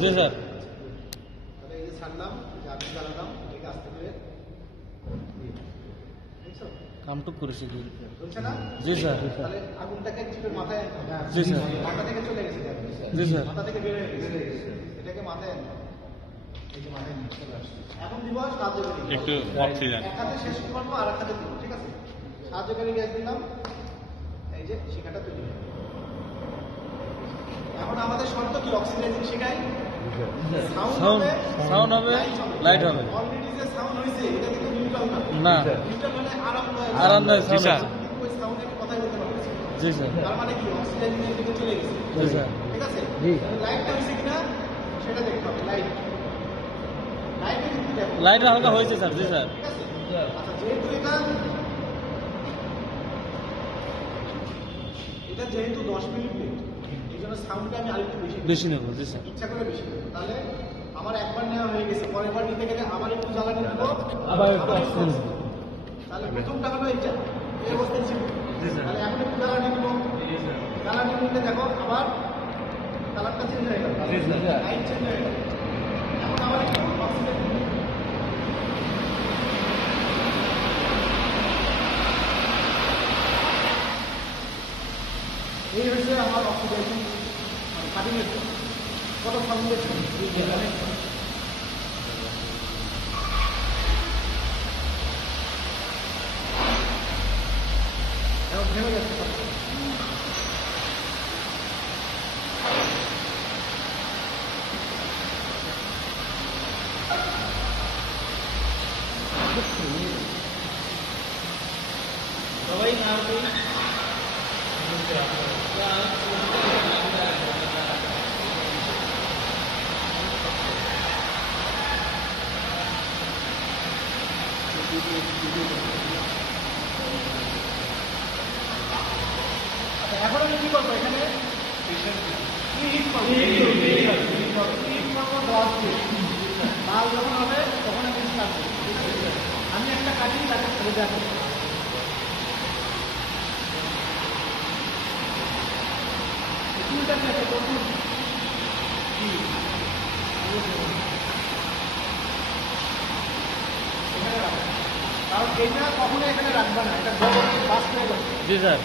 জি sir. কামটুক করেছি কি? জি sir. আগুনটাকে চিপের মাথায় জি স্যার। মাথা থেকে চলে গেছে, জি স্যার। মাথা থেকে বের হয়ে গেছে, এটাকে মাথায় এখন দিব সাহায্যকারী একটু অক্সিজেন এক হাতে শেষ করবো আর এক হাতে দিব, ঠিক আছে? সাহায্যকারী গ্যাস দিলাম, এই যে শিখাটা তৈরি হবে। এখন আমাদের শর্ত কি? অক্সিডাইজিং শিখাই, সাউন্ড হবে, লাইট হবে। অলরেডি যে সাউন্ড হয়েছে এটা কিন্তু নিউট্রাল না, নিউট্রাল মানে আরামদায়ক জি স্যার। ওই সাউন্ডের কথাই বলতে পারছি। জি স্যার। তার মানে কি? অক্সিডাইজিং এর দিকে চলে গেছে, জি স্যার। ঠিক আছে? জি। লাইটটা হয়েছে কিনা সেটা দেখতে হবে। লাইটে কিন্তু দেখো, লাইট হালকা হয়েছে স্যার। জি স্যার। ঠিক আছে? আচ্ছা, যেহেতু এটা যেহেতু 10 মিনিট এই জন্য সাউন্ডটা আমি আরেকটু বেশি নেব। জি স্যার। ইচ্ছা করে বেশি নেব। তাহলে আমার একবার নেওয়া হয়ে গেছে, পরের বার নিতে গেলে আবার একটু জ্বালানি নেবো, আবার একটু অক্সিজেন নেব। তাহলে প্রথমটা হলো এইটা, এই অবস্থায় ছিল। জি স্যার। তাহলে এখন একটু জ্বালানি নেবো, জ্বালানি নিতে দেখো আবার কালারটা চেঞ্জ হয়ে গেল, জি স্যার। লাইট চেঞ্জ হয়ে গেল। এখন আবার একটু অক্সিজেন নেবো। এই হচ্ছে আমার অক্সিডেশন কাটিংয়ের কত ফার্মেশন এখন থেমে যাচ্ছে সব। সবাই নাম এখন আমি কি করবো? এখানে মাল যখন হবে তখন আমি স্টার্ট করবো। আমি একটা কাটি, তাকে ছেড়ে দেবো। কারণ এইটা কখনো এখানে রাখবে না, এটা বাস হয়ে যাবে। জি স্যার।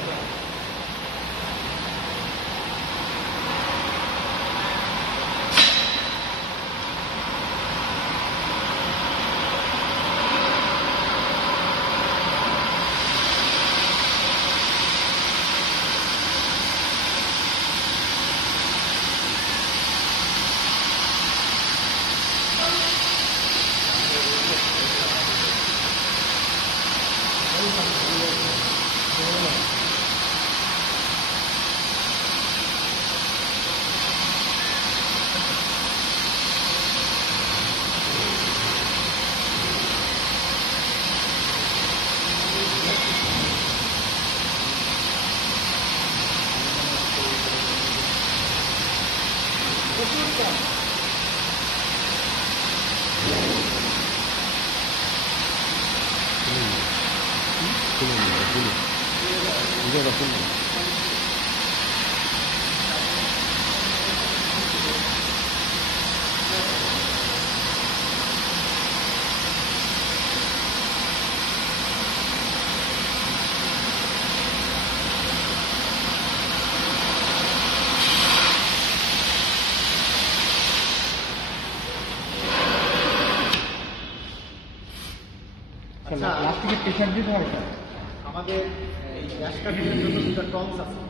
আচ্ছা, লাস্টে পেশেন্ট দিতে হবে। আমাদের এই গ্যাস কাটিংয়ের জন্য দুটো টংস আছে।